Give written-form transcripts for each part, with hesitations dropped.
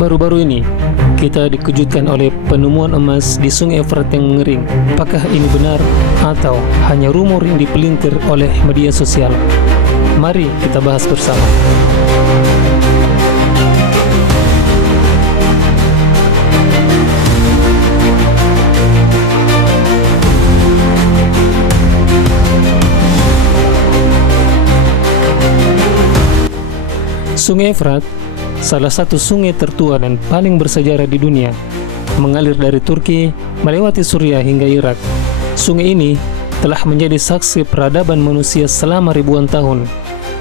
Baru-baru ini, kita dikejutkan oleh penemuan emas di Sungai Efrat yang mengering. Apakah ini benar atau hanya rumor yang dipelintir oleh media sosial? Mari kita bahas bersama. Sungai Efrat, salah satu sungai tertua dan paling bersejarah di dunia, mengalir dari Turki, melewati Suriah hingga Irak. Sungai ini telah menjadi saksi peradaban manusia selama ribuan tahun.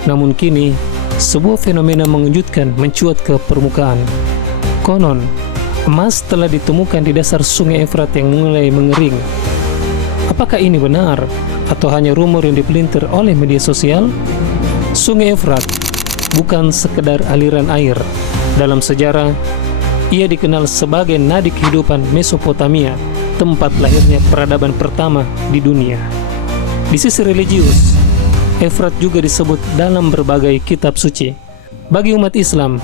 Namun kini, sebuah fenomena mengejutkan mencuat ke permukaan. Konon, emas telah ditemukan di dasar Sungai Efrat yang mulai mengering. Apakah ini benar atau hanya rumor yang dipelintir oleh media sosial? Sungai Efrat bukan sekedar aliran air. Dalam sejarah, ia dikenal sebagai nadi kehidupan Mesopotamia, tempat lahirnya peradaban pertama di dunia. Di sisi religius, Efrat juga disebut dalam berbagai kitab suci. Bagi umat Islam,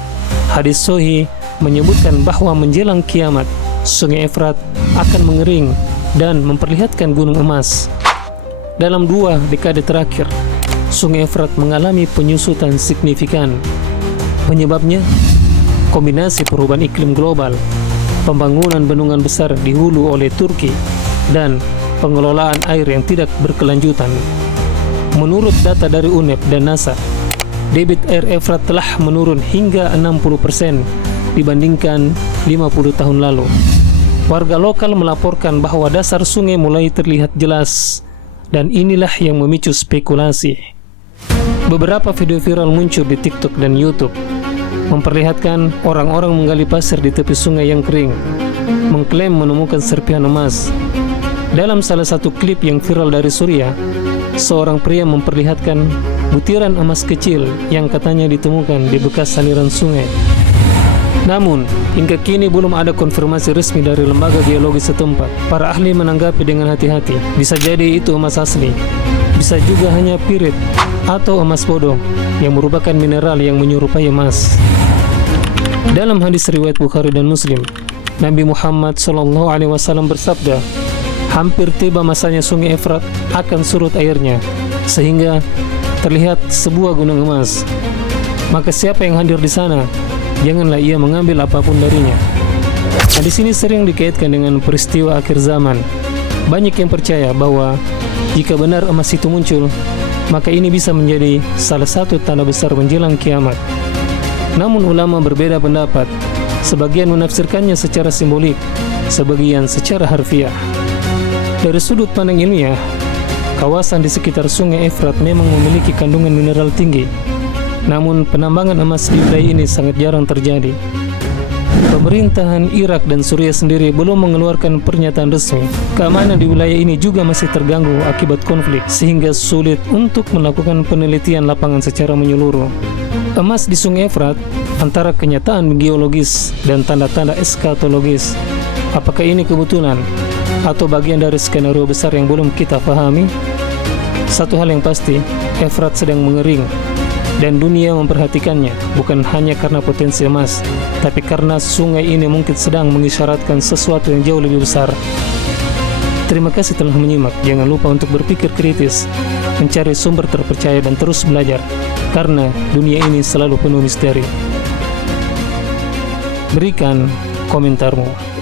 hadis sahih menyebutkan bahwa menjelang kiamat, Sungai Efrat akan mengering dan memperlihatkan gunung emas. Dalam 2 dekade terakhir, Sungai Efrat mengalami penyusutan signifikan. Penyebabnya, kombinasi perubahan iklim global, pembangunan bendungan besar di hulu oleh Turki, dan pengelolaan air yang tidak berkelanjutan. Menurut data dari UNEP dan NASA, debit air Efrat telah menurun hingga 60% dibandingkan 50 tahun lalu. Warga lokal melaporkan bahwa dasar sungai mulai terlihat jelas, dan inilah yang memicu spekulasi. Beberapa video viral muncul di TikTok dan YouTube memperlihatkan orang-orang menggali pasir di tepi sungai yang kering, mengklaim menemukan serpihan emas. Dalam salah satu klip yang viral dari Suriah, seorang pria memperlihatkan butiran emas kecil yang katanya ditemukan di bekas aliran sungai. Namun, hingga kini belum ada konfirmasi resmi dari lembaga geologi setempat. Para ahli menanggapi dengan hati-hati. Bisa jadi itu emas asli, bisa juga hanya pirit atau emas bodoh yang merupakan mineral yang menyerupai emas. Dalam hadis riwayat Bukhari dan Muslim, Nabi Muhammad SAW bersabda, hampir tiba masanya Sungai Efrat akan surut airnya, sehingga terlihat sebuah gunung emas. Maka siapa yang hadir di sana, janganlah ia mengambil apapun darinya. Nah, di sini sering dikaitkan dengan peristiwa akhir zaman. Banyak yang percaya bahwa jika benar emas itu muncul, maka ini bisa menjadi salah satu tanda besar menjelang kiamat. Namun ulama berbeda pendapat. Sebagian menafsirkannya secara simbolik, sebagian secara harfiah. Dari sudut pandang ilmiah, kawasan di sekitar Sungai Efrat memang memiliki kandungan mineral tinggi. Namun penambangan emas di wilayah ini sangat jarang terjadi. Pemerintahan Irak dan Suriah sendiri belum mengeluarkan pernyataan resmi. Keamanan di wilayah ini juga masih terganggu akibat konflik, sehingga sulit untuk melakukan penelitian lapangan secara menyeluruh. Emas di Sungai Efrat antara kenyataan geologis dan tanda-tanda eskatologis. Apakah ini kebetulan atau bagian dari skenario besar yang belum kita pahami? Satu hal yang pasti, Efrat sedang mengering, dan dunia memperhatikannya bukan hanya karena potensi emas, tapi karena sungai ini mungkin sedang mengisyaratkan sesuatu yang jauh lebih besar. Terima kasih telah menyimak. Jangan lupa untuk berpikir kritis, mencari sumber terpercaya, dan terus belajar, karena dunia ini selalu penuh misteri. Berikan komentarmu.